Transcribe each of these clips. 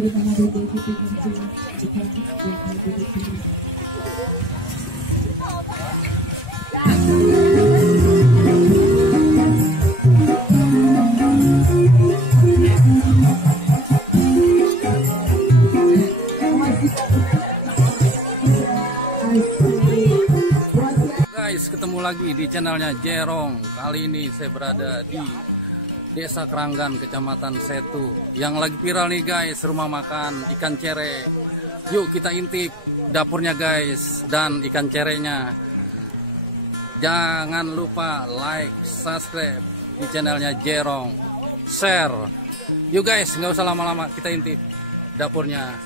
Guys, ketemu lagi di channelnya Jerong. Kali ini saya berada di Desa Keranggan, Kecamatan Setu. Yang lagi viral nih guys, rumah makan ikan cere. Yuk kita intip dapurnya guys, dan ikan cerenya. Jangan lupa like, subscribe di channelnya Jerong, share. Yuk guys, nggak usah lama-lama, kita intip dapurnya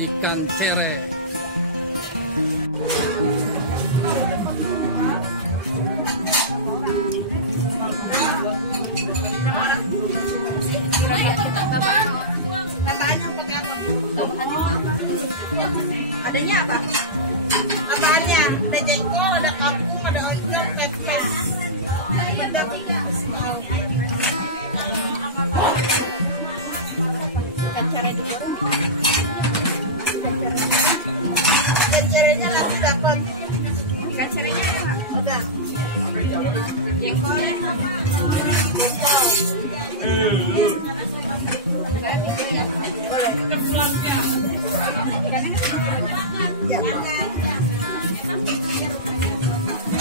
ikan cere. Adanya apa? Apaannya? Ada jengkol, ada kangkung, ada oncom, pepes. Benda ikan cere digoreng. Ikan cerenya lagi dapat. Ikan cerenya ada. Jengkol. Boleh. Ya.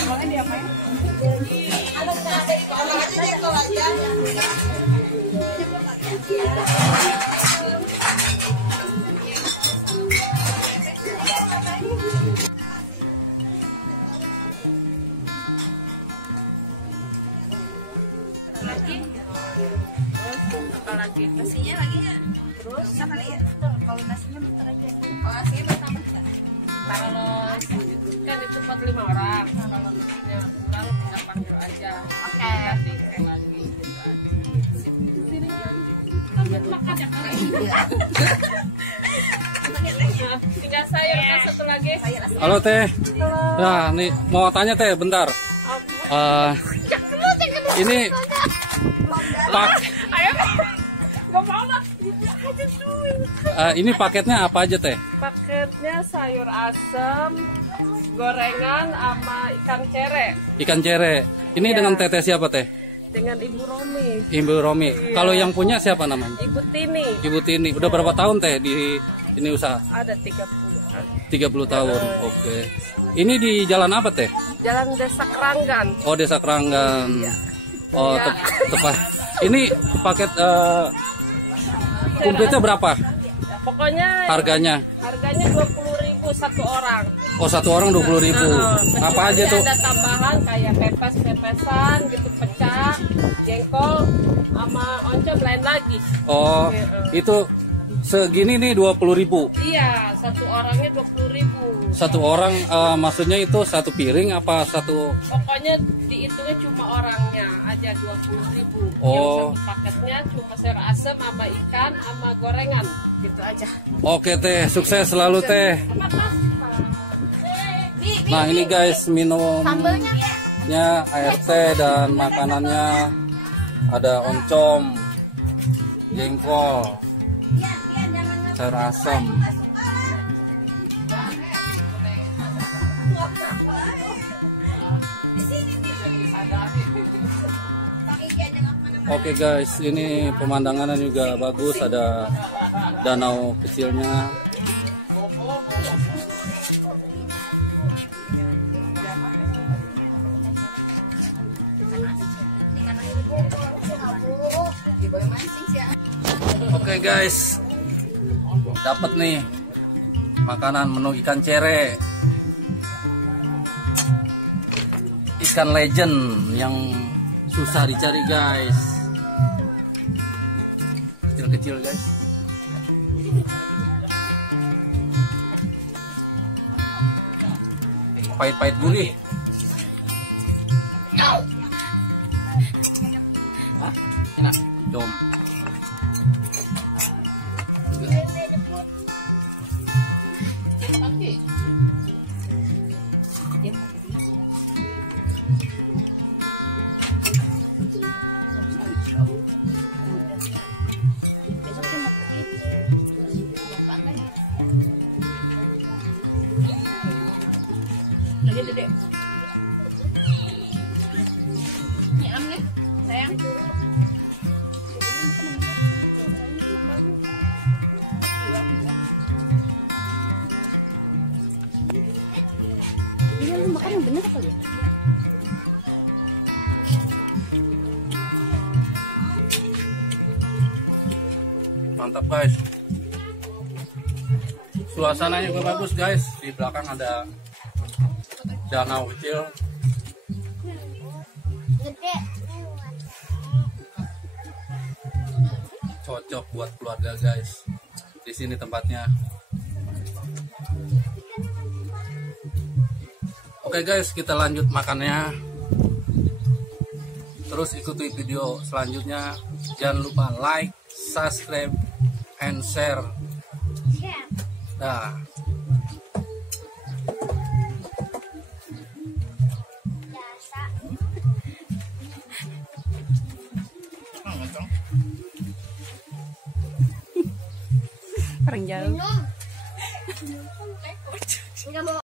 Boleh diapain? Kalau aja jengkol aja. Apalagi nasinya lagi ya, terus sama ya. Kalau nasinya bentar aja. Kalau nasinya bentar aja. Kalau kan itu 45 orang, kalau nasinya kurang tinggal panggil aja. Oke. Nanti kayak lagi gitu. Makan ya kan? Tinggal sayur satu lagi. Halo teh. Halo. Nah nih mau tanya teh bentar. Ini pak. Ini paketnya apa aja teh? Paketnya sayur asem, gorengan, sama ikan cere. Ikan cere. Ini Ya. dengan teteh siapa teh? Dengan Ibu Romi. Ibu Romi. Iya. Kalau yang punya siapa namanya? Ibu Tini. Ibu Tini. Udah berapa tahun teh di ini usaha? Ada 30. 30 tahun. Oke. Ini di jalan apa teh? Jalan Desa Keranggan. Oh Desa Keranggan. Iya. Oh Iya. tepat. Ini paket komplitnya berapa? Pokoknya Harganya? harganya 20.000 satu orang. Oh satu orang 20.000. Apa aja tuh? Ada tambahan kayak pepesan gitu, pecah, jengkol, sama oncom lain lagi. Oh itu segini nih 20.000. Iya, satu orangnya 20.000. Satu orang maksudnya itu satu piring apa satu? Pokoknya dihitungnya cuma orangnya aja 20.000. Oh. Yang satu paketnya cuma sayur asem sama ikan sama gorengan gitu aja. Oke teh, sukses selalu teh. Nah ini guys minumnya air teh dan makanannya ada oncom, jengkol, sayur asem. Oke guys, ini pemandangannya juga bagus, ada danau kecilnya. Oke guys, dapat nih makanan menu ikan cere, ikan legend yang susah dicari guys, kecil-kecil guys. Pahit-pahit gurih. Hah? Enak. Dom. Besoknya mau pergi. Lagi Dede. Ini am nih, sayang. Iya, lu makan yang bener kali ya? Mantap guys. Suasananya juga bagus guys. Di belakang ada danau kecil. Gede. Cocok buat keluarga guys. Di sini tempatnya. Oke guys, kita lanjut makannya. Terus ikuti video selanjutnya. Jangan lupa like, subscribe, and share. Nah. Orang jauh. Enggak mau.